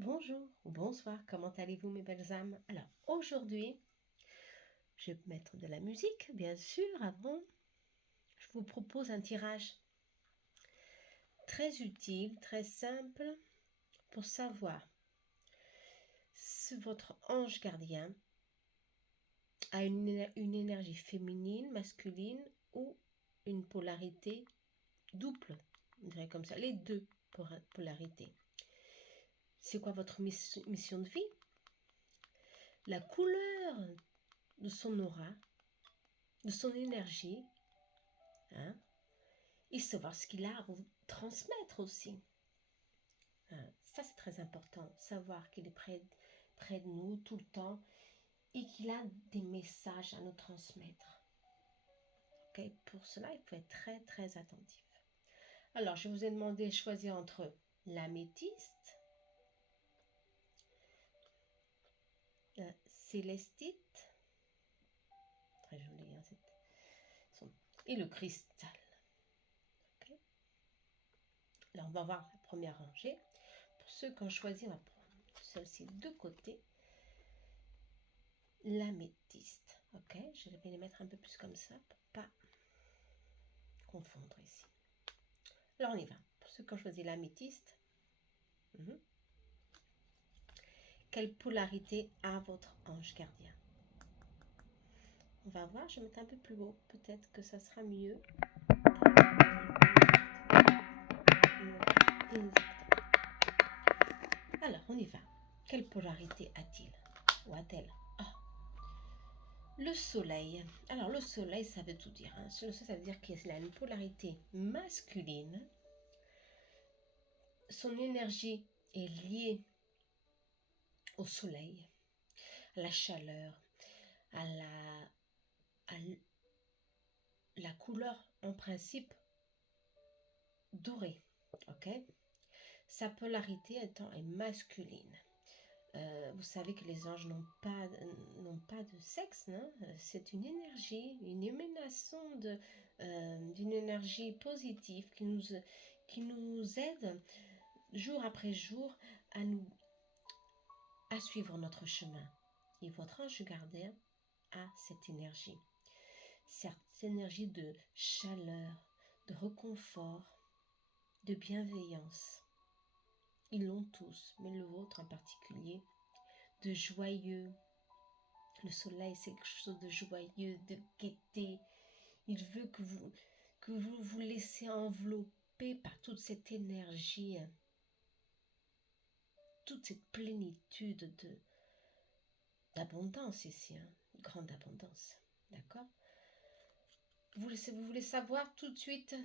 Bonjour ou bonsoir, comment allez-vous mes belles âmes? Alors aujourd'hui, je vais mettre de la musique, bien sûr, avant. Je vous propose un tirage très utile, très simple, pour savoir si votre ange gardien a une énergie féminine, masculine ou une polarité double, on dirait comme ça, les deux polarités. C'est quoi votre mission de vie? La couleur de son aura, de son énergie, hein, et savoir ce qu'il a à vous transmettre aussi. Hein, ça, c'est très important, savoir qu'il est près de nous tout le temps et qu'il a des messages à nous transmettre. Okay? Pour cela, il faut être très, très attentif. Alors, je vous ai demandé de choisir entre l'améthyste, la célestite, très joli, hein, et le cristal. Okay? Alors, on va voir la première rangée. Pour ceux qui ont choisi, on va prendre celle-ci de côté. L'améthyste. Ok, je vais les mettre un peu plus comme ça pour pas confondre ici. Alors on y va. Pour ceux qui ont choisi l'améthyste, quelle polarité a votre ange gardien? On va voir, je vais mettre un peu plus haut. Peut-être que ça sera mieux. Alors on y va. Quelle polarité a-t-il ou a-t-elle? Le soleil. Alors le soleil, ça veut tout dire. Hein. Le soleil, ça veut dire qu'il a une polarité masculine. Son énergie est liée au soleil, à la chaleur, à la couleur en principe dorée. Ok. Sa polarité étant est masculine. Vous savez que les anges n'ont pas de sexe, non? C'est une énergie, une émanation d'une énergie positive qui nous aide jour après jour à suivre notre chemin. Et votre ange gardien a cette énergie. Cette énergie de chaleur, de réconfort, de bienveillance. Ils l'ont tous, mais le vôtre en particulier, de joyeux. Le soleil, c'est quelque chose de joyeux, de gaieté. Il veut que vous vous laissez envelopper par toute cette énergie, toute cette plénitude d'abondance ici, hein, grande abondance. D'accord? Vous voulez savoir tout de suite?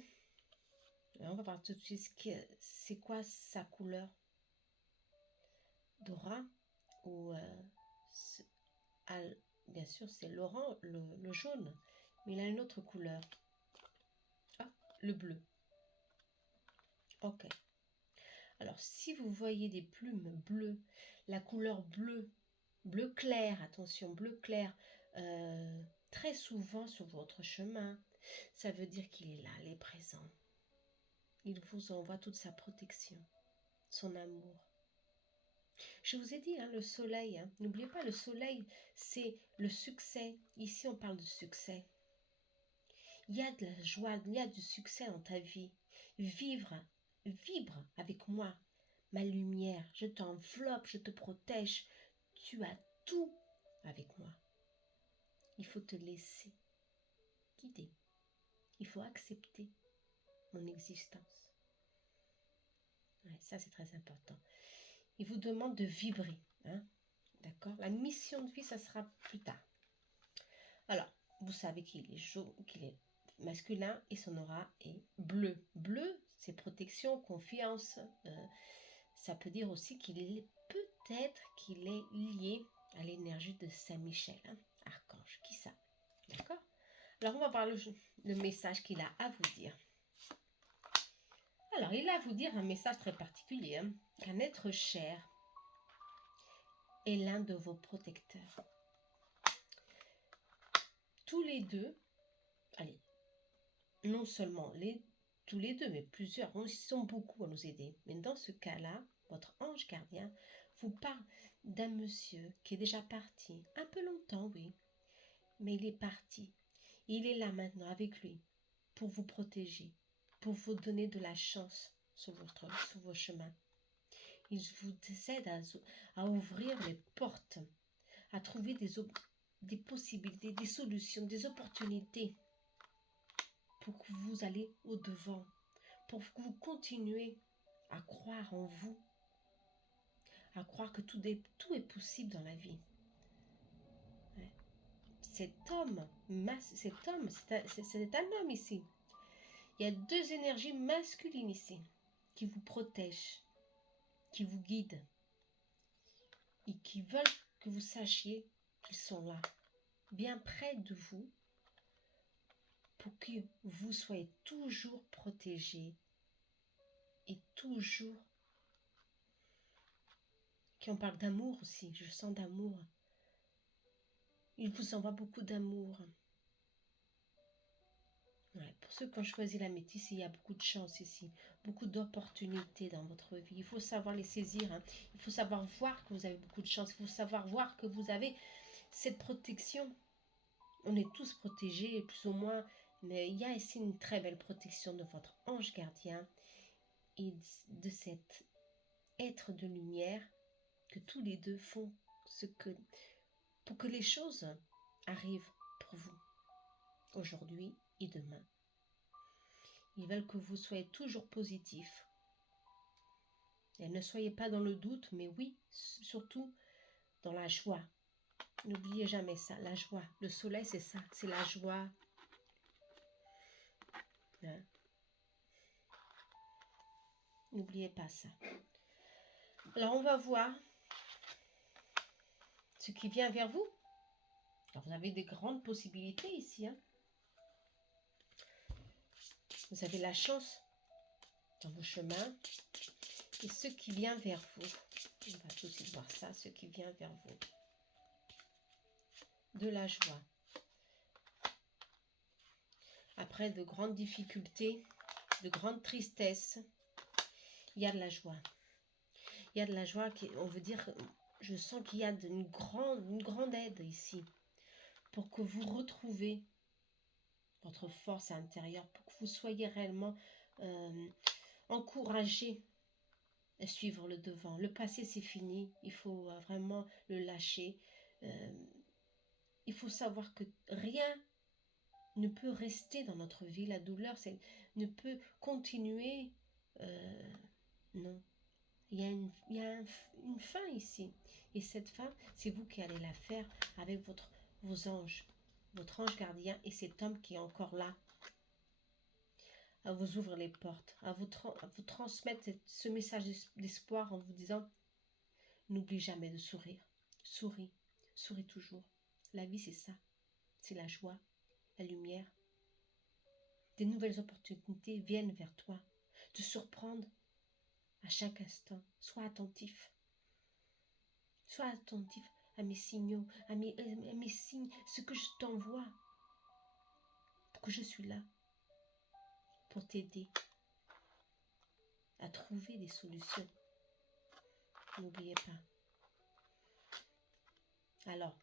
On va voir tout de suite c'est quoi sa couleur d'aura ou bien sûr c'est l'orange, le jaune, mais il a une autre couleur. Ah, le bleu. Ok. Alors si vous voyez des plumes bleues, la couleur bleu clair, attention, bleu clair, très souvent sur votre chemin, ça veut dire qu'il est là, il est présent. Il vous envoie toute sa protection, son amour. Je vous ai dit, hein, le soleil, hein, n'oubliez pas, le soleil, c'est le succès. Ici, on parle de succès. Il y a de la joie, il y a du succès dans ta vie. Vibre avec moi, ma lumière. Je t'enveloppe, je te protège. Tu as tout avec moi. Il faut te laisser guider. Il faut accepter mon existence. Ouais, ça, c'est très important. Il vous demande de vibrer. Hein? D'accord? La mission de vie, ça sera plus tard. Alors, vous savez qu'il est masculin et son aura est bleu. Bleu, c'est protection, confiance. Ça peut dire aussi peut-être qu'il est lié à l'énergie de Saint-Michel, hein, archange. Qui ça? D'accord? Alors, on va voir le message qu'il a à vous dire. Alors, il a à vous dire un message très particulier, hein, qu'un être cher est l'un de vos protecteurs. Tous les deux, allez, non seulement tous les deux, mais plusieurs, ils sont beaucoup à nous aider. Mais dans ce cas-là, votre ange gardien vous parle d'un monsieur qui est déjà parti, un peu longtemps, oui, mais il est parti. Il est là maintenant avec lui pour vous protéger, pour vous donner de la chance sur vos chemins. Il vous aide à ouvrir les portes, à trouver des possibilités, des solutions, des opportunités pour que vous allez au-devant, pour que vous continuez à croire en vous, à croire que tout est possible dans la vie. Ouais. C'est un homme ici. Il y a deux énergies masculines ici qui vous protègent, qui vous guident et qui veulent que vous sachiez qu'ils sont là, bien près de vous, pour que vous soyez toujours protégés et toujours. Qui on parle d'amour aussi, je sens d'amour. Il vous envoie beaucoup d'amour. Ouais, pour ceux qui ont choisi la métisse, il y a beaucoup de chance ici, beaucoup d'opportunités dans votre vie. Il faut savoir les saisir, hein. Il faut savoir voir que vous avez beaucoup de chance. Il faut savoir voir que vous avez cette protection. On est tous protégés, plus ou moins, mais il y a ici une très belle protection de votre ange gardien et de cet être de lumière que tous les deux font pour que les choses arrivent pour vous aujourd'hui et demain. Ils veulent que vous soyez toujours positif. Et ne soyez pas dans le doute, mais oui, surtout dans la joie. N'oubliez jamais ça, la joie. Le soleil, c'est ça, c'est la joie. Hein? N'oubliez pas ça. Alors, on va voir ce qui vient vers vous. Alors, vous avez des grandes possibilités ici. Hein? Vous avez la chance dans vos chemins et ce qui vient vers vous. On va tout de suite voir ça, ce qui vient vers vous. De la joie. Après de grandes difficultés, de grandes tristesses, il y a de la joie. Il y a de la joie, on veut dire, je sens qu'il y a une grande aide ici pour que vous retrouvez votre force intérieure, pour que vous soyez réellement encouragé à suivre le devant. Le passé, c'est fini, il faut vraiment le lâcher. Il faut savoir que rien ne peut rester dans notre vie. La douleur ne peut continuer. Non. Il y a une fin ici. Et cette fin, c'est vous qui allez la faire avec vos anges. Votre ange gardien et cet homme qui est encore là. À vous ouvrir les portes. À vous transmettre ce message d'espoir en vous disant, n'oublie jamais de sourire. Souris. Souris toujours. La vie, c'est ça. C'est la joie. La lumière. Des nouvelles opportunités viennent vers toi. Te surprendre à chaque instant. Sois attentif. Sois attentif à mes signaux, à mes signes, ce que je t'envoie. Pour que je suis là. Pour t'aider à trouver des solutions. N'oubliez pas. Alors,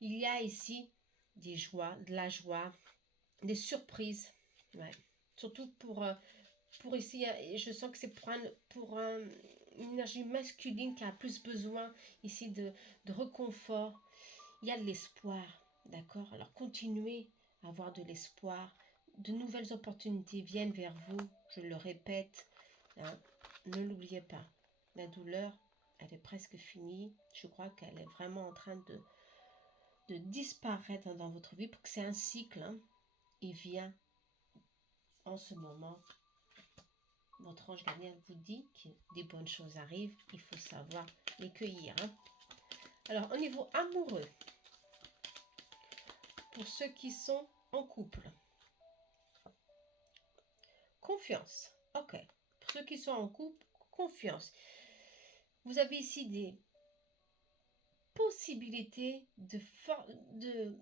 il y a ici des joies, de la joie, des surprises. Ouais. Surtout pour ici, je sens que c'est pour une énergie masculine qui a plus besoin ici de réconfort. Il y a de l'espoir, d'accord? Alors continuez à avoir de l'espoir. De nouvelles opportunités viennent vers vous, je le répète. Hein? Ne l'oubliez pas. La douleur, elle est presque finie. Je crois qu'elle est vraiment en train de disparaître dans votre vie, pour que c'est un cycle. Hein? Il vient en ce moment. Votre ange gardien vous dit que des bonnes choses arrivent. Il faut savoir les cueillir. Hein? Alors, au niveau amoureux, pour ceux qui sont en couple, confiance. Ok. Pour ceux qui sont en couple, confiance. Vous avez ici des possibilités de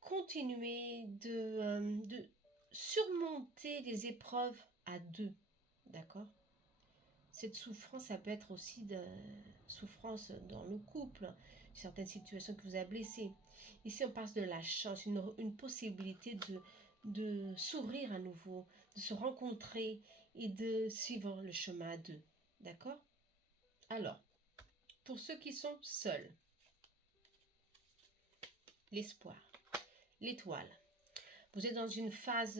continuer, de surmonter les épreuves à deux. D'accord? Cette souffrance, ça peut être aussi de souffrance dans le couple, certaines situations que vous avez blessées. Ici, on passe de la chance, une possibilité de sourire à nouveau, de se rencontrer et de suivre le chemin à deux. D'accord? Alors, pour ceux qui sont seuls, l'espoir, l'étoile. Vous êtes dans une phase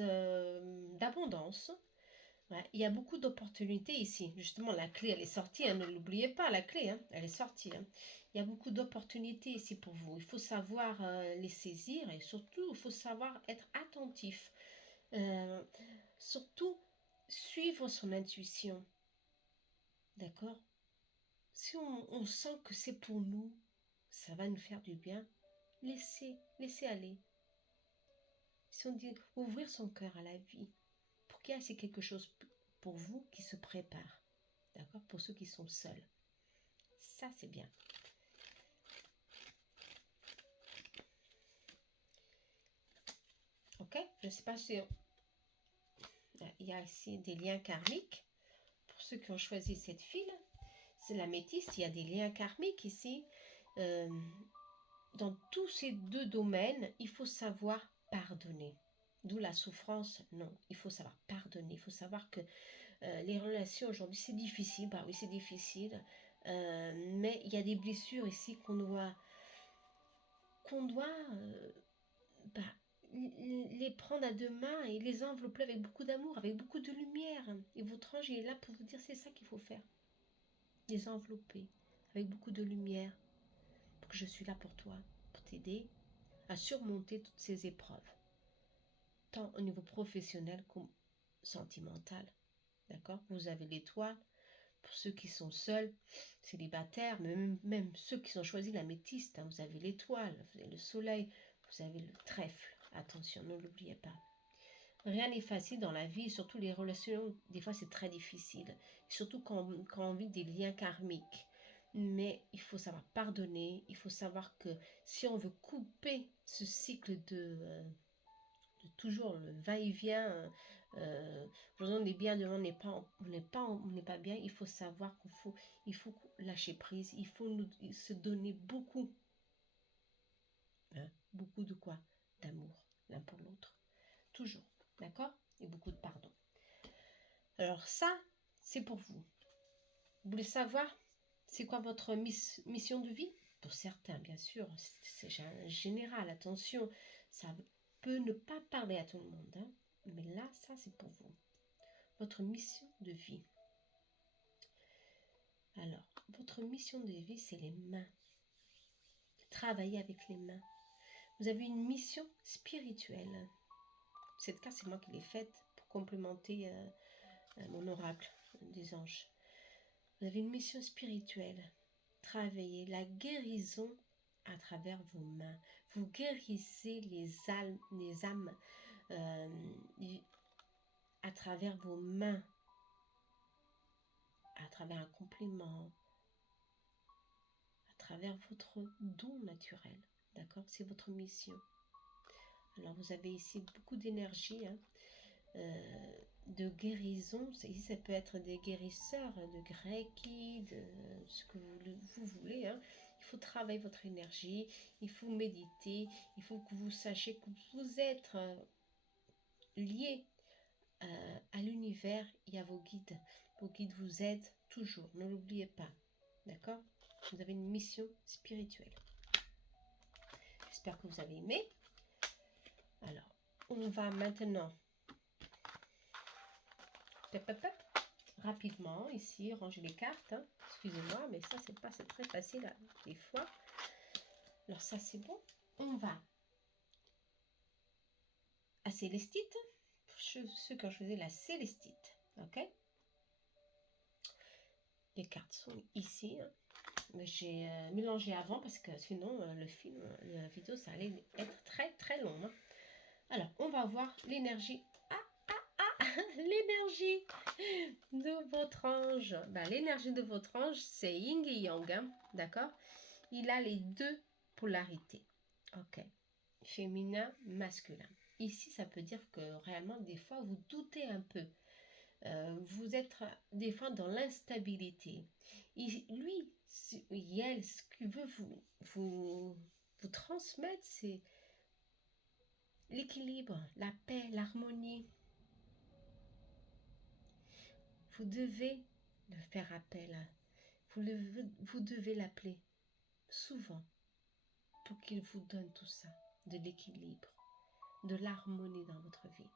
d'abondance. Ouais, il y a beaucoup d'opportunités ici. Justement, la clé, elle est sortie. Hein, ne l'oubliez pas, la clé, hein, elle est sortie. Hein. Il y a beaucoup d'opportunités ici pour vous. Il faut savoir les saisir et surtout, il faut savoir être attentif. Euh, Surtout, suivre son intuition. D'accord? Si on sent que c'est pour nous, ça va nous faire du bien, laissez aller. Si on dit ouvrir son cœur à la vie, pour qu'il y ait quelque chose pour vous qui se prépare. D'accord? Pour ceux qui sont seuls. Ça, c'est bien. Ok? Je ne sais pas si... Il y a ici des liens karmiques. Pour ceux qui ont choisi cette file, c'est la métisse. Il y a des liens karmiques ici. Dans tous ces deux domaines, il faut savoir pardonner. D'où la souffrance. Non, il faut savoir pardonner. Il faut savoir que les relations aujourd'hui, c'est difficile. Bah oui, c'est difficile. Mais il y a des blessures ici qu'on doit bah, les prendre à deux mains et les envelopper avec beaucoup d'amour, avec beaucoup de lumière. Et votre ange est là pour vous dire c'est ça qu'il faut faire. Les envelopper avec beaucoup de lumière. Pour que je suis là pour toi, pour t'aider à surmonter toutes ces épreuves. Tant au niveau professionnel que sentimental. D'accord? Vous avez l'étoile. Pour ceux qui sont seuls, célibataires, même ceux qui ont choisi la métiste, hein, vous avez l'étoile, vous avez le soleil, vous avez le trèfle. Attention, ne l'oubliez pas. Rien n'est facile dans la vie, surtout les relations, des fois c'est très difficile. Surtout quand on vit des liens karmiques. Mais il faut savoir pardonner, il faut savoir que si on veut couper ce cycle de toujours le va-et-vient, aujourd'hui on est bien, demain on n'est pas bien, il faut savoir il faut lâcher prise, il faut se donner beaucoup, hein, beaucoup de quoi? D'amour, l'un pour l'autre, toujours, d'accord? Et beaucoup de pardon. Alors ça, c'est pour vous. Vous voulez savoir c'est quoi votre mission de vie? Pour certains, bien sûr, c'est général, attention, ça peut ne pas parler à tout le monde, hein, mais là, ça, c'est pour vous. Votre mission de vie. Alors, votre mission de vie, c'est les mains. Travailler avec les mains. Vous avez une mission spirituelle. Cette carte, c'est moi qui l'ai faite pour complémenter mon oracle des anges. Vous avez une mission spirituelle. Travailler la guérison à travers vos mains. Vous guérissez les âmes à travers vos mains, à travers un compliment, à travers votre don naturel. D'accord? C'est votre mission. Alors vous avez ici beaucoup d'énergie, hein, de guérison. Ici ça peut être des guérisseurs de Reiki, de ce que vous voulez. Hein. Il faut travailler votre énergie, il faut méditer, il faut que vous sachiez que vous êtes lié à l'univers et à vos guides. Vos guides vous aident toujours, ne l'oubliez pas. D'accord? Vous avez une mission spirituelle. J'espère que vous avez aimé. Alors, on va maintenant rapidement ici ranger les cartes. Hein. Excusez-moi, mais ça c'est très facile des fois. Alors ça c'est bon. On va à Célestite. Ceux qui ont choisi la Célestite. Ok? Les cartes sont ici. Hein. J'ai mélangé avant parce que sinon la vidéo ça allait être très très long. Hein. Alors on va voir l'énergie. L'énergie de votre ange. Ben, l'énergie de votre ange c'est Yin et Yang. Hein, d'accord? Il a les deux polarités. Ok. Féminin, masculin. Ici ça peut dire que réellement des fois vous doutez un peu. Vous êtes des fois dans l'instabilité. Lui, elle, ce qu'il veut vous transmettre, c'est l'équilibre, la paix, l'harmonie. Vous devez le faire appel. Vous devez l'appeler souvent pour qu'il vous donne tout ça, de l'équilibre, de l'harmonie dans votre vie.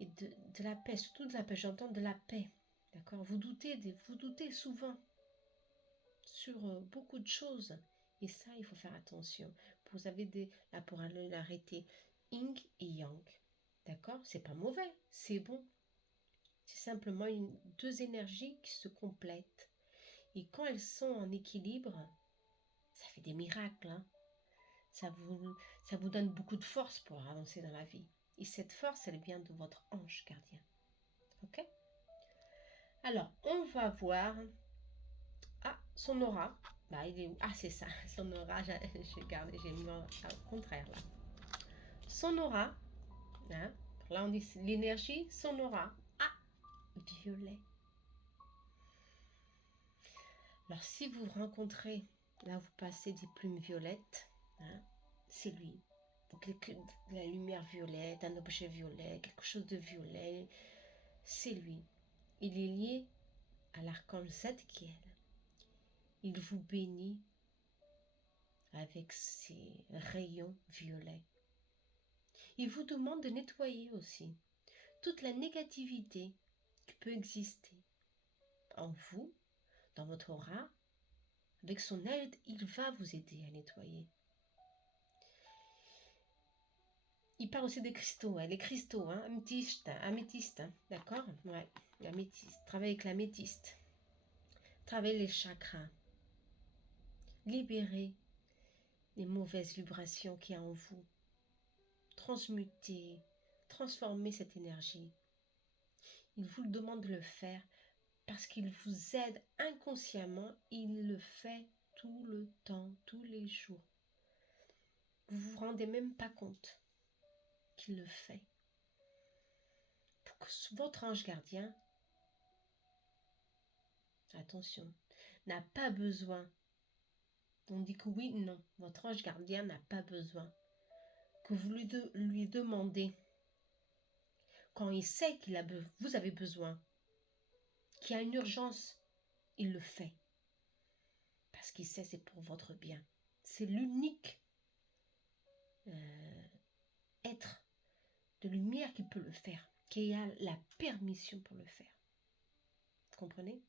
Et de la paix, surtout de la paix, j'entends de la paix. D'accord? Vous doutez souvent sur beaucoup de choses. Et ça, il faut faire attention. Vous avez là pour l'arrêter, yin et yang. D'accord? C'est pas mauvais, c'est bon. C'est simplement deux énergies qui se complètent. Et quand elles sont en équilibre, ça fait des miracles. Hein? Ça vous donne beaucoup de force pour avancer dans la vie. Et cette force, elle vient de votre ange gardien. Ok? Alors, on va voir. Ah, son aura. Bah, il est où? Ah, c'est ça. Son aura, j'ai mis au contraire là. Son aura. Hein? Là, on dit l'énergie, son aura. Ah, violet. Alors, si vous rencontrez, là, vous passez des plumes violettes, hein, c'est lui. Donc, de la lumière violette, un objet violet, quelque chose de violet, c'est lui. Il est lié à l'archange Zadkiel. Il vous bénit avec ses rayons violets. Il vous demande de nettoyer aussi toute la négativité qui peut exister en vous, dans votre aura. Avec son aide, il va vous aider à nettoyer. Il parle aussi des cristaux, hein, les cristaux, hein, améthyste, hein, d'accord? Ouais, l'améthyste. Travaille avec l'améthyste. Travaillez les chakras. Libérez les mauvaises vibrations qu'il y a en vous. Transmutez, transformez cette énergie. Il vous le demande de le faire parce qu'il vous aide inconsciemment. Il le fait tout le temps, tous les jours. Vous vous rendez même pas compte qu'il le fait. Pour que votre ange gardien, attention, n'a pas besoin. On dit que oui, non. Votre ange gardien n'a pas besoin que vous lui demandez. Quand il sait vous avez besoin, qu'il y a une urgence, il le fait. Parce qu'il sait c'est pour votre bien. C'est l'unique être de lumière qui peut le faire, qui a la permission pour le faire. Vous comprenez?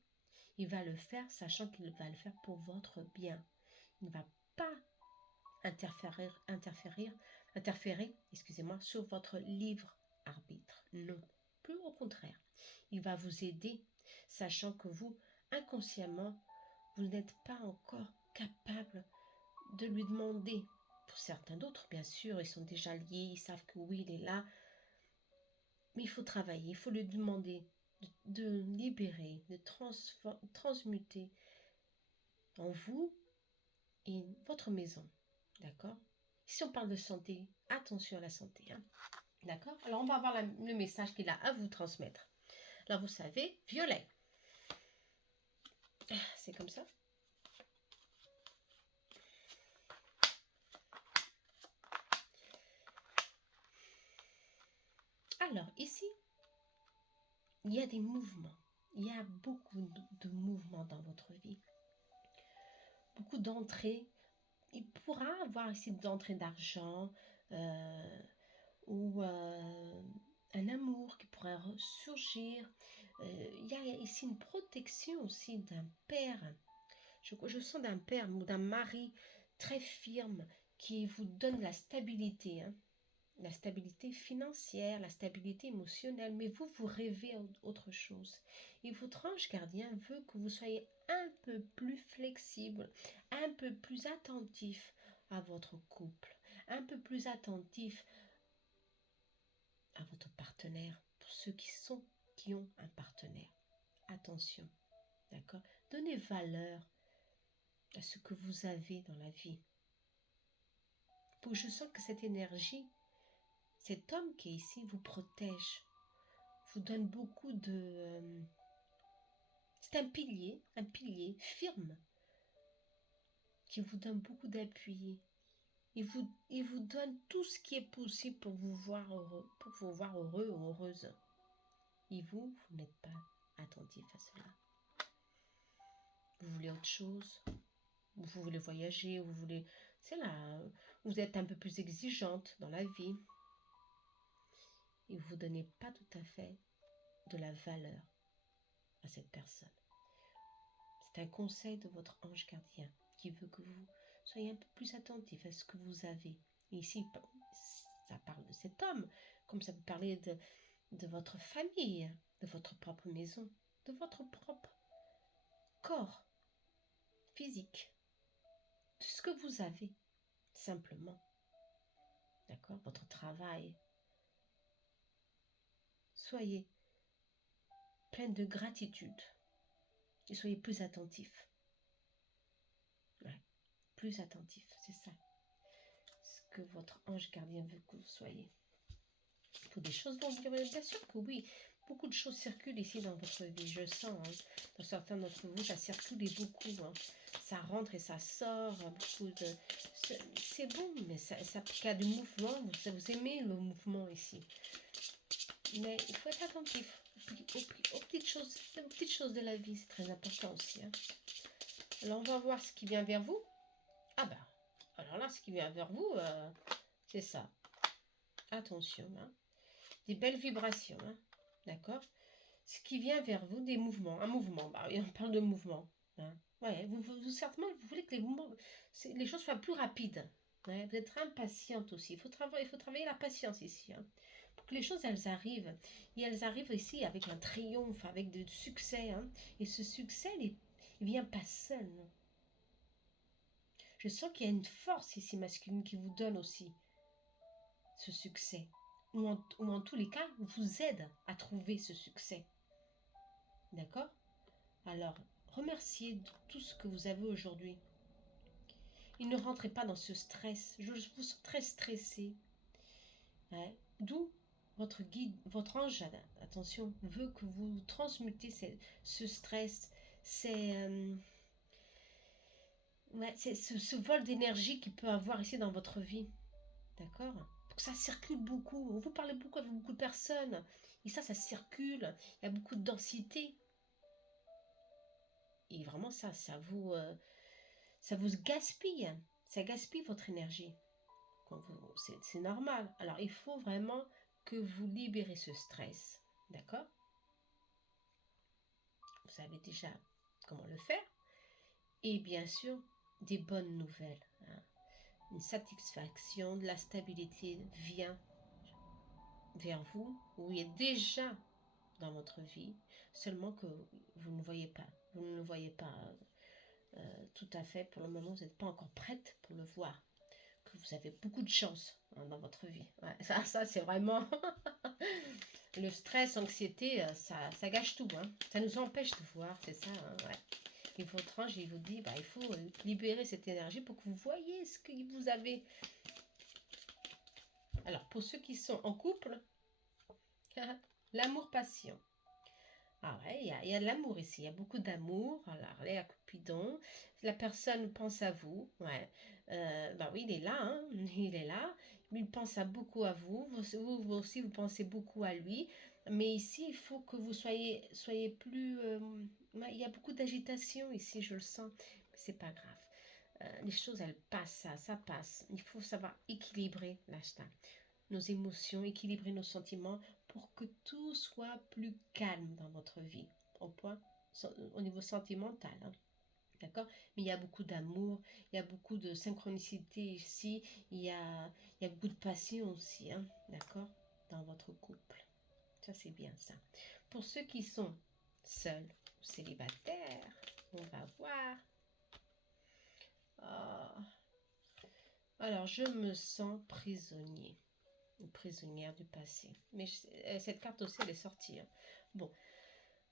Il va le faire sachant qu'il va le faire pour votre bien. Il ne va pas interférer, sur votre libre arbitre. Non, plus au contraire. Il va vous aider, sachant que vous, inconsciemment, vous n'êtes pas encore capable de lui demander. Pour certains d'autres, bien sûr, ils sont déjà liés, ils savent que oui, il est là. Mais il faut travailler, il faut lui demander de libérer, de transmuter en vous et votre maison. D'accord? Si on parle de santé, attention à la santé. Hein? D'accord? Alors, on va voir le message qu'il a à vous transmettre. Alors, vous savez, violet. C'est comme ça. Alors, ici, il y a des mouvements. Il y a beaucoup de mouvements dans votre vie. Beaucoup d'entrées. Il pourra avoir ici d'entrées d'argent ou un amour qui pourrait ressurgir. Il y a ici une protection aussi d'un père. Je sens d'un père ou d'un mari très firme qui vous donne la stabilité. Hein. La stabilité financière, la stabilité émotionnelle, mais vous rêvez autre chose. Et votre ange gardien veut que vous soyez un peu plus flexible, un peu plus attentif à votre couple, un peu plus attentif à votre partenaire, pour ceux qui ont un partenaire. Attention, d'accord? Donnez valeur à ce que vous avez dans la vie. Pour que je sens que cette énergie, cet homme qui est ici vous protège, vous donne beaucoup de... c'est un pilier firme qui vous donne beaucoup d'appui. Il vous donne tout ce qui est possible pour vous voir heureux ou heureuse. Et vous n'êtes pas attentif à cela. Vous voulez autre chose, vous voulez voyager, vous voulez... C'est là, vous êtes un peu plus exigeante dans la vie. Et vous ne donnez pas tout à fait de la valeur à cette personne. C'est un conseil de votre ange gardien qui veut que vous soyez un peu plus attentif à ce que vous avez. Et ici, ça parle de cet homme, comme ça peut parler de votre famille, de votre propre maison, de votre propre corps physique, de ce que vous avez, simplement. D'accord? Votre travail. Soyez plein de gratitude et soyez plus attentif. Ouais, plus attentif, c'est ça. Ce que votre ange gardien veut que vous soyez. Pour des choses vont venir, bien sûr que oui. Beaucoup de choses circulent ici dans votre vie, je sens. Dans certains d'entre vous, ça circule et beaucoup. Ça rentre et ça sort. Beaucoup de... C'est bon, mais ça y a du mouvement. Vous aimez le mouvement ici. Mais il faut être attentif aux petites choses de la vie. C'est très important aussi. Alors, on va voir ce qui vient vers vous. Ah ben, alors là, ce qui vient vers vous, c'est ça. Attention, des belles vibrations, d'accord? Ce qui vient vers vous, des mouvements, un mouvement, on parle de mouvement. Ouais, vous certainement, vous voulez que les choses soient plus rapides. Ouais, vous êtes impatiente aussi. Il faut travailler la patience ici. Pour que les choses, elles arrivent. Et elles arrivent ici avec un triomphe, avec du succès. Et ce succès, il vient pas seul. Non. Je sens qu'il y a une force ici masculine qui vous donne aussi ce succès. Ou en tous les cas, vous aide à trouver ce succès. D'accord? Alors, remerciez de tout ce que vous avez aujourd'hui. Et ne rentrez pas dans ce stress. Je vous sens très stressé. D'où votre guide, votre ange, attention, veut que vous transmutez ce stress, ce vol d'énergie qu'il peut avoir ici dans votre vie. D'accord? Pour que ça circule beaucoup. Vous parlez beaucoup avec beaucoup de personnes. Et ça circule. Il y a beaucoup de densité. Et vraiment, ça vous gaspille. Ça gaspille votre énergie. C'est normal. Alors, il faut vraiment que vous libérez ce stress. D'accord? Vous savez déjà comment le faire. Et bien sûr, des bonnes nouvelles. Une satisfaction, de la stabilité vient vers vous, ou est déjà dans votre vie, seulement que vous ne voyez pas. Vous ne le voyez pas tout à fait. Pour le moment, vous n'êtes pas encore prête pour le voir. Que vous avez beaucoup de chance dans votre vie. Ouais, ça c'est vraiment... le stress, l'anxiété, ça gâche tout. Ça nous empêche de voir, c'est ça. Ouais. Et votre ange, il vous dit, il faut libérer cette énergie pour que vous voyez ce que vous avez. Alors, pour ceux qui sont en couple, l'amour-passion. Ah ouais, il y a de l'amour ici, il y a beaucoup d'amour. Alors, les Cupidon, la personne pense à vous. Ouais. Oui, il est là, il est là. Il pense beaucoup à vous. Vous aussi, vous pensez beaucoup à lui. Mais ici, il faut que vous soyez plus... il y a beaucoup d'agitation ici, je le sens. Mais c'est pas grave. Les choses, elles passent, ça passe. Il faut savoir équilibrer l'ashta, nos émotions, équilibrer nos sentiments pour que tout soit plus calme dans notre vie, au niveau sentimental. D'accord? Mais il y a beaucoup d'amour, il y a beaucoup de synchronicité ici, il y a beaucoup de passion aussi, d'accord? Dans votre couple. Ça, c'est bien ça. Pour ceux qui sont seuls ou célibataires, on va voir. Oh. Alors, je me sens prisonnier ou prisonnière du passé. Mais cette carte aussi, elle est sortie. Bon.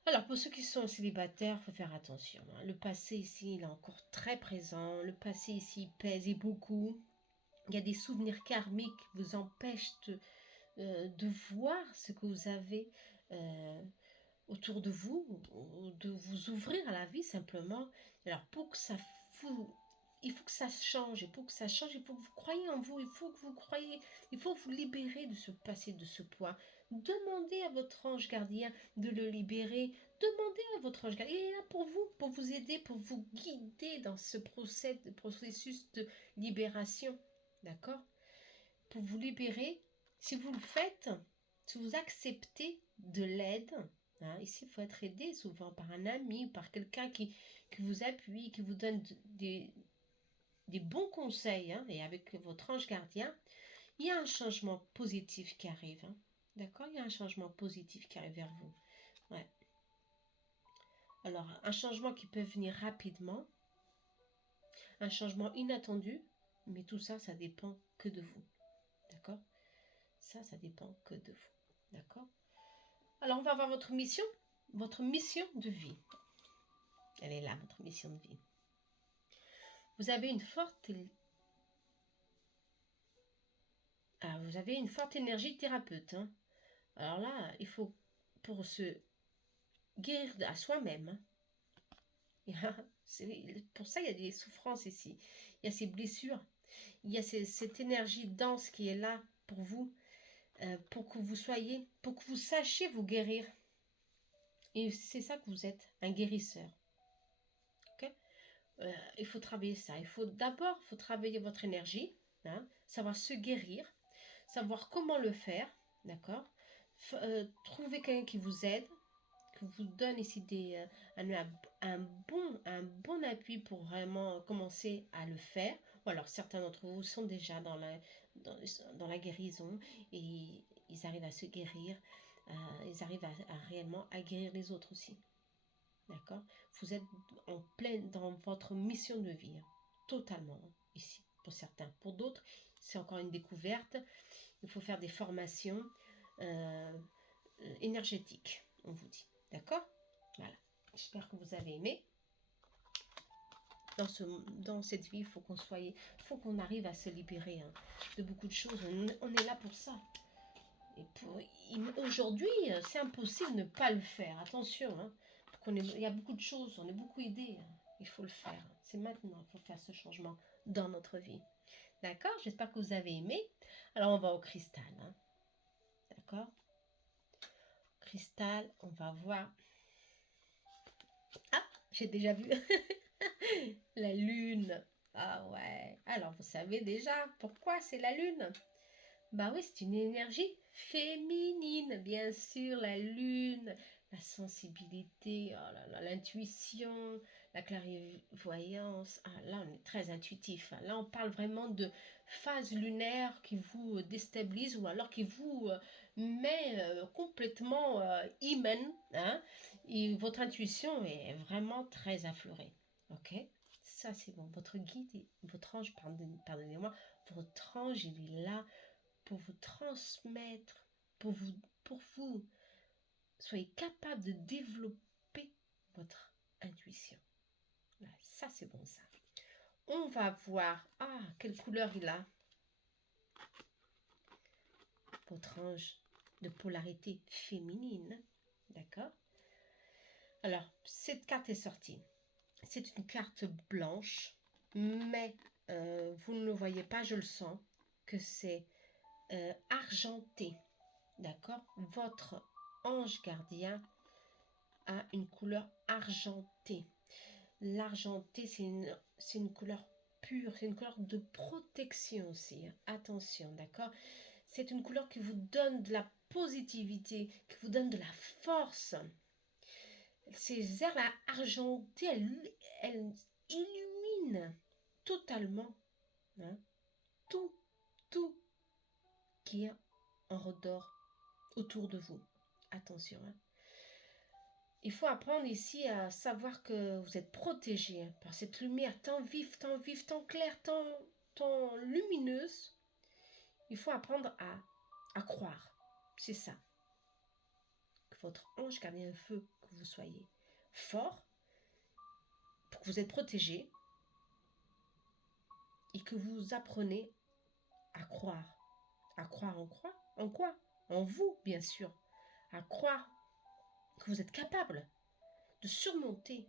Alors, pour ceux qui sont célibataires, il faut faire attention. Le passé ici, il est encore très présent. Le passé ici, il pèse beaucoup. Il y a des souvenirs karmiques qui vous empêchent de voir ce que vous avez. euh, autour de vous, ou de vous ouvrir à la vie simplement. Alors pour que ça vous, il faut que ça change, et pour que ça change, il faut que vous croyez en vous, il faut que vous croyez, il faut vous libérer de ce passé, de ce poids. Demandez à votre ange gardien de le libérer, demandez à votre ange gardien, il est là pour vous aider, pour vous guider dans ce processus de libération, d'accord? Pour vous libérer, si vous le faites, si vous acceptez de l'aide, hein, ici il faut être aidé souvent par un ami, par quelqu'un qui vous appuie, qui vous donne des bons conseils, hein, et avec votre ange gardien, il y a un changement positif qui arrive. Hein, d'accord? Il y a un changement positif qui arrive vers vous. Ouais. Alors, un changement qui peut venir rapidement, un changement inattendu, mais tout ça, ça dépend que de vous. D'accord? Ça dépend que de vous. D'accord? Alors, on va voir votre mission de vie. Elle est là, votre mission de vie. Vous avez une forte énergie thérapeute. Hein. Alors là, il faut, pour se guérir à soi-même, hein, pour ça, il y a des souffrances ici. Il y a ces blessures. Il y a cette énergie dense qui est là pour vous, pour que vous sachiez vous guérir. Et c'est ça que vous êtes, un guérisseur. Okay? Il faut travailler ça. D'abord, il faut travailler votre énergie, hein, savoir se guérir, savoir comment le faire, d'accord? Trouver quelqu'un qui vous aide, qui vous donne ici un bon appui pour vraiment commencer à le faire. Ou alors certains d'entre vous sont déjà dans la guérison et ils arrivent à se guérir, ils arrivent à réellement à guérir les autres aussi. D'accord? Vous êtes en plein dans votre mission de vie, hein, totalement, hein, ici, pour certains. Pour d'autres, c'est encore une découverte. Il faut faire des formations énergétiques, on vous dit. D'accord? Voilà. J'espère que vous avez aimé. Dans cette vie, il faut qu'on arrive à se libérer, hein, de beaucoup de choses. On est là pour ça. Aujourd'hui, c'est impossible de ne pas le faire. Attention, hein, il y a beaucoup de choses, on est beaucoup aidé. Hein, il faut le faire. C'est maintenant qu'il faut faire ce changement dans notre vie. D'accord? J'espère que vous avez aimé. Alors, on va au cristal. Hein. D'accord? Cristal, on va voir. Ah, j'ai déjà vu la lune. Ah ouais. Alors, vous savez déjà pourquoi c'est la lune? Bah oui, c'est une énergie féminine, bien sûr, la lune, la sensibilité, oh là là, l'intuition, la clairvoyance. Ah, là, on est très intuitif. Hein. Là, on parle vraiment de phase lunaire qui vous déstabilise ou alors qui vous met complètement hymen. Hein, et votre intuition est vraiment très affleurée. Ok? Ça, c'est bon. Votre guide, votre ange, pardonnez-moi, votre ange, il est là pour vous transmettre, pour vous soyez capable de développer votre intuition. Voilà, ça c'est bon ça. On va voir, quelle couleur il a. Votre ange de polarité féminine, d'accord? Alors, cette carte est sortie. C'est une carte blanche, mais vous ne le voyez pas, je le sens, que c'est argenté. D'accord? Votre ange gardien a une couleur argentée. L'argenté, c'est une couleur pure, c'est une couleur de protection aussi. Hein. Attention, d'accord? C'est une couleur qui vous donne de la positivité, qui vous donne de la force. Ces airs-là argentés, elles illuminent totalement, hein, tout qui est en redor autour de vous. Attention. Hein. Il faut apprendre ici à savoir que vous êtes protégé, hein, par cette lumière tant vive, tant claire, tant lumineuse. Il faut apprendre à croire. C'est ça. Que votre ange gardien veut que vous soyez fort, pour que vous êtes protégé et que vous apprenez à croire. À croire en quoi? En quoi? En vous, bien sûr. À croire que vous êtes capable de surmonter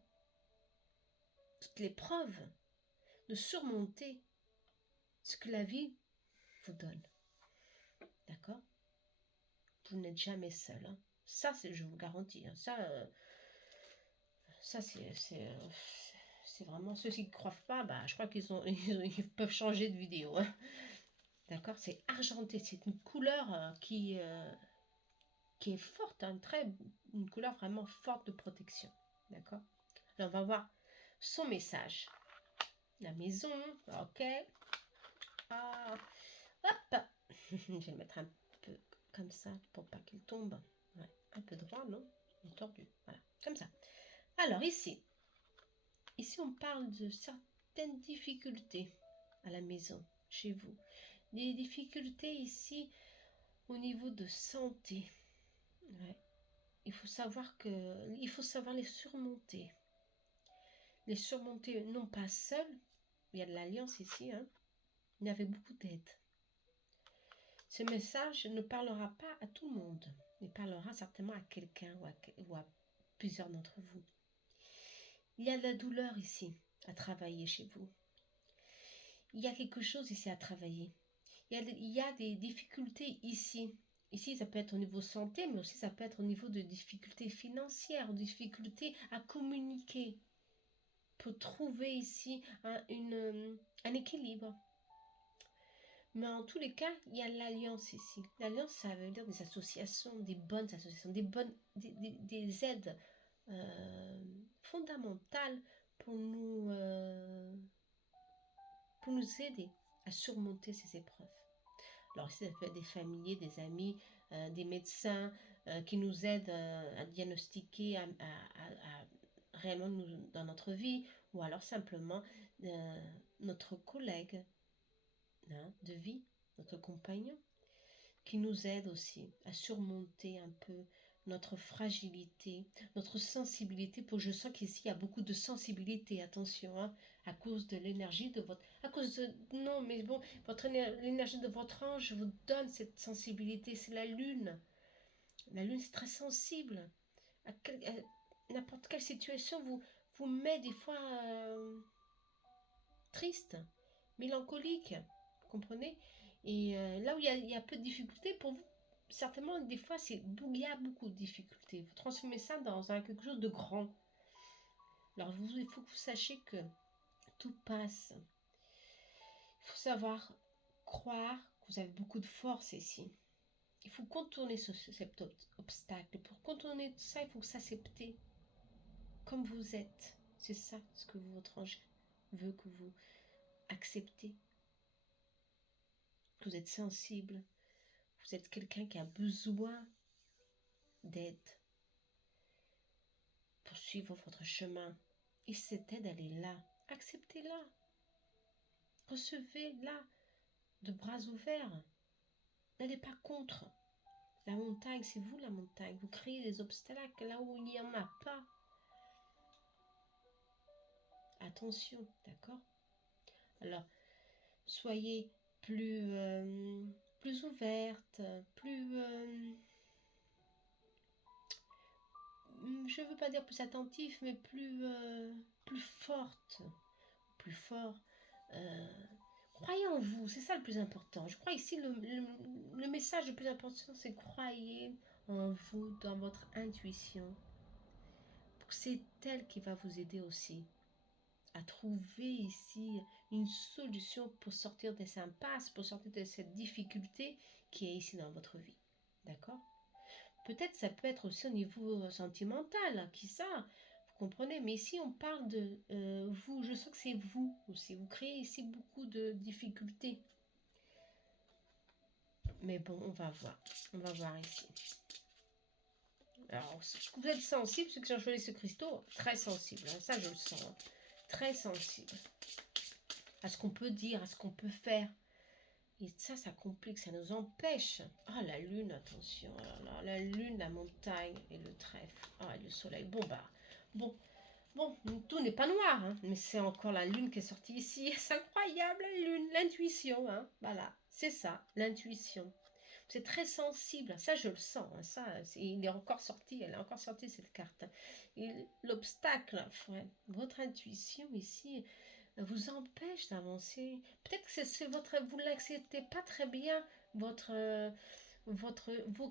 toutes les preuves, de surmonter ce que la vie vous donne. D'accord? Vous n'êtes jamais seul. Hein. Ça, je vous garantis. Hein. Ça c'est vraiment ceux qui ne croient pas. Bah, je crois ils peuvent changer de vidéo. Hein. D'accord? C'est argenté. C'est une couleur qui est forte. Hein, une couleur vraiment forte de protection. D'accord? Alors, on va voir son message. La maison. Ok. Ah. Hop. Je vais le mettre un peu comme ça pour pas qu'il tombe. Ouais, un peu droit, non? Tordu. Voilà, comme ça. Alors ici on parle de certaines difficultés à la maison, chez vous. Des difficultés ici au niveau de santé. Ouais. Il faut savoir les surmonter. Les surmonter non pas seul, il y a de l'alliance ici, hein, mais avec beaucoup d'aide. Ce message ne parlera pas à tout le monde, il parlera certainement à quelqu'un ou à plusieurs d'entre vous. Il y a de la douleur ici à travailler chez vous. Il y a quelque chose ici à travailler. Il y a des difficultés ici. Ici, ça peut être au niveau santé, mais aussi ça peut être au niveau de difficultés financières, difficultés à communiquer pour trouver ici un équilibre. Mais en tous les cas, il y a l'alliance ici. L'alliance, ça veut dire des associations, des bonnes associations, des aides fondamentales pour nous aider à surmonter ces épreuves. Alors ici, ça peut être des familiers, des amis, des médecins qui nous aident à diagnostiquer réellement dans notre vie, ou alors simplement notre collègue de vie, notre compagnon, qui nous aide aussi à surmonter un peu notre fragilité, notre sensibilité. Pour je sens qu'ici il y a beaucoup de sensibilité, attention, hein, à cause de l'énergie de votre, non mais bon, l'énergie de votre ange vous donne cette sensibilité. C'est la lune. La lune c'est très sensible. À n'importe quelle situation vous met des fois triste, mélancolique, vous comprenez? Et là où il y a peu de difficultés pour vous, certainement des fois il y a beaucoup de difficultés. Vous transformez ça dans quelque chose de grand. Alors il faut que vous sachiez que tout passe. Il faut savoir croire que vous avez beaucoup de force ici. Il faut contourner cet obstacle. Pour contourner tout ça, il faut s'accepter comme vous êtes. C'est ça ce que votre ange veut que vous acceptez. Vous êtes sensible. Vous êtes quelqu'un qui a besoin d'aide pour suivre votre chemin. Et cette aide, elle est là. Acceptez-la. Recevez-la de bras ouverts. N'allez pas contre. La montagne, c'est vous la montagne. Vous créez des obstacles là où il n'y en a pas. Attention, d'accord? Alors, soyez plus ouverte, je ne veux pas dire plus attentif, mais plus forte, plus fort. Croyez en vous, c'est ça le plus important. Je crois ici, le message le plus important, c'est croyez en vous, dans votre intuition. C'est elle qui va vous aider aussi à trouver ici une solution pour sortir de cette impasse, pour sortir de cette difficulté qui est ici dans votre vie. D'accord? Peut-être ça peut être aussi au niveau sentimental, qui ça, vous comprenez? Mais ici on parle de vous, je sens que c'est vous aussi, vous créez ici beaucoup de difficultés. Mais bon, on va voir ici. Alors, vous êtes sensible, ceux qui ont choisi ce cristaux, très sensible, hein, ça je le sens, hein, très sensible à ce qu'on peut dire, à ce qu'on peut faire. Et ça complique, ça nous empêche. Ah, la lune, attention, alors, la lune, la montagne et le trèfle. Ah, et le soleil. Bon, tout n'est pas noir, hein, mais c'est encore la lune qui est sortie ici. C'est incroyable, la lune, l'intuition, hein, voilà, c'est ça, l'intuition. Vous êtes très sensible, ça je le sens, hein, ça, il est encore sorti, elle est encore sortie cette carte. L'obstacle, ouais, votre intuition ici vous empêche d'avancer. Peut-être que c'est votre, vous l'acceptez pas très bien, vos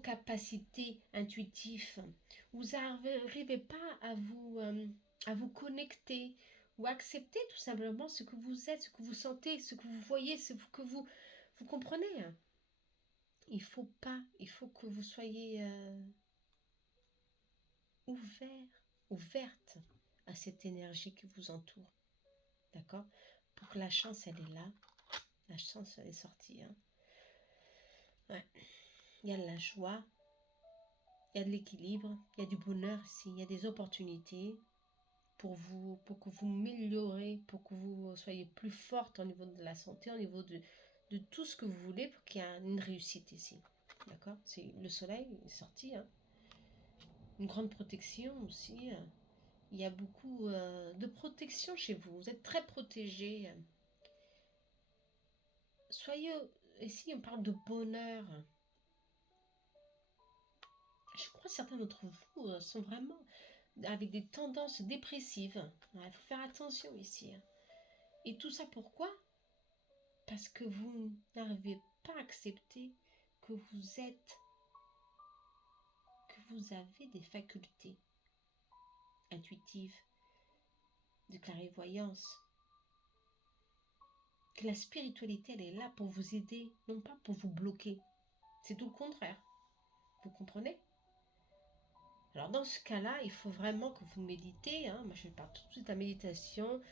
capacités intuitives. Vous n'arrivez pas à vous connecter ou accepter tout simplement ce que vous êtes, ce que vous sentez, ce que vous voyez, ce que vous comprenez. Il faut pas, il faut que vous soyez ouvert, ouverte à cette énergie qui vous entoure. D'accord? Pour que la chance, elle est là. La chance, elle est sortie. Hein. Ouais. Il y a de la joie, il y a de l'équilibre, il y a du bonheur ici, il y a des opportunités pour vous, pour que vous améliorez, pour que vous soyez plus forte au niveau de la santé, au niveau de tout ce que vous voulez pour qu'il y ait une réussite ici. D'accord? C'est le soleil est sorti. Hein. Une grande protection aussi. Il y a beaucoup de protection chez vous. Vous êtes très protégé. Soyez... Ici, on parle de bonheur. Je crois que certains d'entre vous sont vraiment avec des tendances dépressives. Il faut faire attention ici. Et tout ça pourquoi? Parce que vous n'arrivez pas à accepter que vous êtes, que vous avez des facultés intuitives, de clairvoyance, que la spiritualité, elle est là pour vous aider, non pas pour vous bloquer. C'est tout le contraire. Vous comprenez? Alors dans ce cas-là, il faut vraiment que vous méditez. Hein. Moi, je parle tout de suite à la méditation.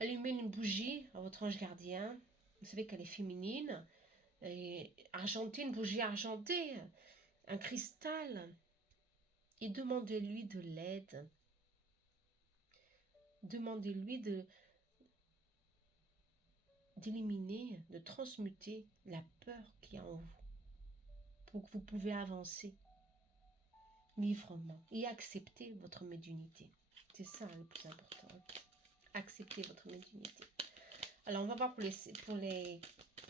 Allumez une bougie à votre ange gardien. Vous savez qu'elle est féminine. Et argentée, une bougie argentée, un cristal. Et demandez-lui de l'aide. Demandez-lui d'éliminer, de transmuter la peur qu'il y a en vous. Pour que vous pouvez avancer librement et accepter votre médiumnité. C'est ça le plus important. Accepter votre médiumnité. Alors on va voir pour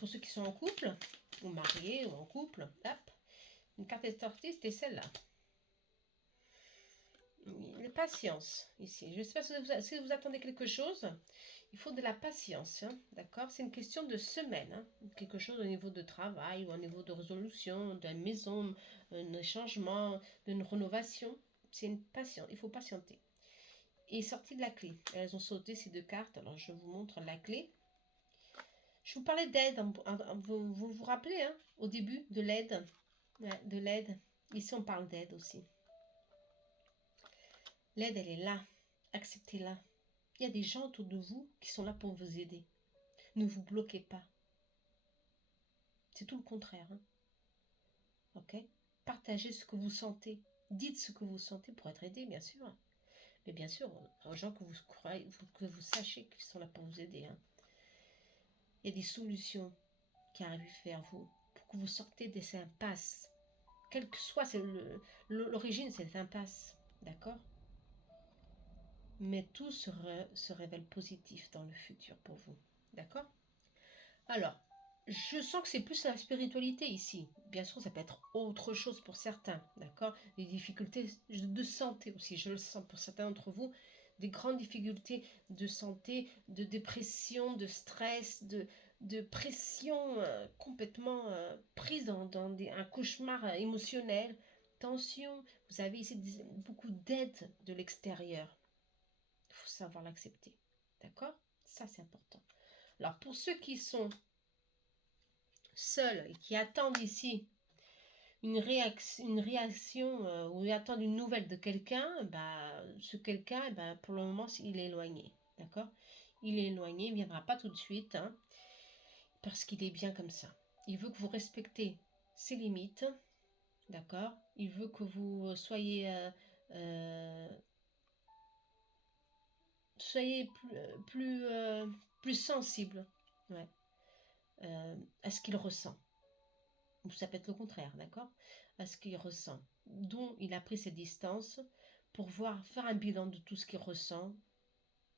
ceux qui sont en couple, ou mariés, ou en couple. Hop. Une carte est sortie, c'était celle-là. La patience, ici. Je ne sais pas si vous attendez quelque chose. Il faut de la patience, hein, d'accord? C'est une question de semaine. Hein, quelque chose au niveau de travail ou au niveau de résolution, de la maison, un changement, d'une rénovation. C'est une patience. Il faut patienter. Et sortie de la clé. Elles ont sauté ces deux cartes. Alors je vous montre la clé. Je vous parlais d'aide. Vous rappelez, hein, au début, de l'aide. Ouais, de l'aide. Ici, on parle d'aide aussi. L'aide, elle est là. Acceptez-la. Il y a des gens autour de vous qui sont là pour vous aider. Ne vous bloquez pas. C'est tout le contraire. Hein. Ok? Partagez ce que vous sentez. Dites ce que vous sentez pour être aidé, bien sûr. Mais bien sûr, aux gens que vous croyez, que vous sachez qu'ils sont là pour vous aider. Hein. Il y a des solutions qui arrivent vers vous pour que vous sortez de ces impasses. Quelle que soit l'origine de cette impasse. D'accord? Mais tout se révèle positif dans le futur pour vous. D'accord? Alors, je sens que c'est plus la spiritualité ici. Bien sûr, ça peut être autre chose pour certains. D'accord? Des difficultés de santé aussi, je le sens pour certains d'entre vous. Des grandes difficultés de santé, de dépression, de stress, de pression complètement prise dans un cauchemar émotionnel. Tension, vous avez ici beaucoup d'aide de l'extérieur. Il faut savoir l'accepter. D'accord? Ça, c'est important. Alors, pour ceux qui sont seuls et qui attendent ici une réaction ou attendent une nouvelle de quelqu'un, ce quelqu'un, pour le moment, il est éloigné. D'accord? Il est éloigné, il ne viendra pas tout de suite, hein, parce qu'il est bien comme ça. Il veut que vous respectez ses limites. D'accord? Il veut que vous soyez plus sensible, ouais, à ce qu'il ressent. Ou ça peut être le contraire, d'accord? À ce qu'il ressent. Dont il a pris ses distances pour faire un bilan de tout ce qu'il ressent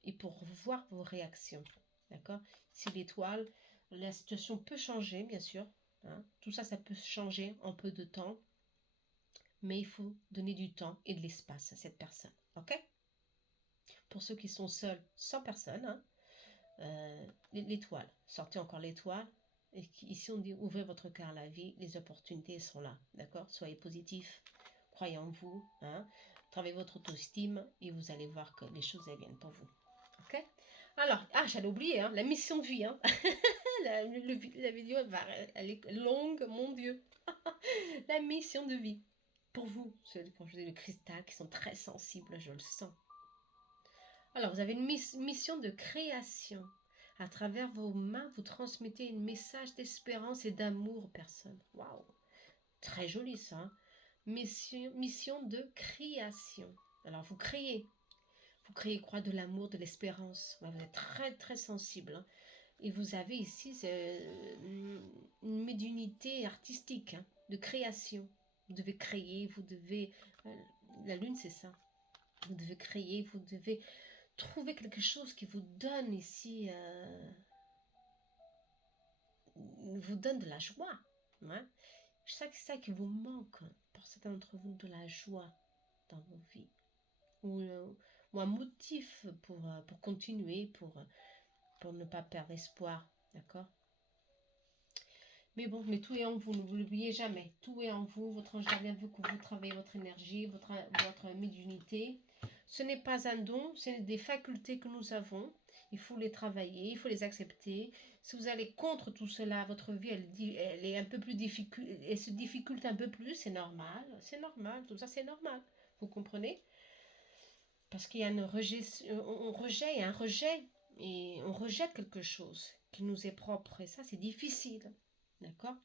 et pour voir vos réactions, d'accord? Si l'étoile, la situation peut changer, bien sûr, Hein. Tout ça, ça peut changer en peu de temps, mais il faut donner du temps et de l'espace à cette personne. Ok? Pour ceux qui sont seuls, sans personne, hein, l'étoile. Sortez encore l'étoile. Et ici, on dit ouvrez votre cœur à la vie. Les opportunités sont là. D'accord? Soyez positifs. Croyez en vous. Hein? Travaillez votre autoestime et vous allez voir que les choses elles viennent pour vous. Ok? Alors, j'allais oublier, hein, la mission de vie. Hein. la vidéo, elle est longue, mon Dieu. La mission de vie. Pour vous, quand je dis le cristal, qui sont très sensibles, je le sens. Alors, vous avez une mission de création. À travers vos mains, vous transmettez un message d'espérance et d'amour aux personnes. Waouh! Très joli ça. Hein? Mission de création. Alors, vous créez. Vous créez quoi? De l'amour, de l'espérance. Vous êtes très, très sensible. Hein? Et vous avez ici une médiumnité artistique, hein, de création. Vous devez créer, vous devez... la lune, c'est ça. Vous devez créer, vous devez trouver quelque chose qui vous donne ici... vous donne de la joie. Hein. C'est ça qui vous manque, pour certains d'entre vous, de la joie dans vos vies. Ou un motif pour continuer, pour ne pas perdre espoir. D'accord? Mais bon, mais tout est en vous, ne vous l'oubliez jamais. Tout est en vous, votre ange gardien veut que vous travaillez votre énergie, votre médiumnité. Ce n'est pas un don, c'est des facultés que nous avons. Il faut les travailler, il faut les accepter. Si vous allez contre tout cela, votre vie, elle est un peu plus difficile, elle se difficulte un peu plus, c'est normal, tout ça c'est normal. Vous comprenez? Parce qu'il y a un rejet, et on rejette quelque chose qui nous est propre, et ça c'est difficile. D'accord?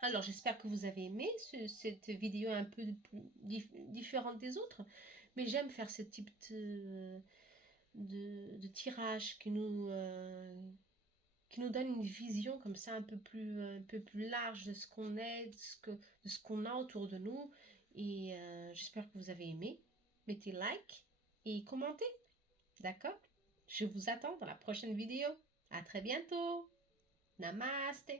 Alors, j'espère que vous avez aimé cette vidéo un peu différente des autres. Mais j'aime faire ce type de tirage qui nous donne une vision comme ça un peu plus large de ce qu'on est, de ce qu'on a autour de nous. Et j'espère que vous avez aimé. Mettez like et commentez. D'accord? Je vous attends dans la prochaine vidéo. À très bientôt. Namaste.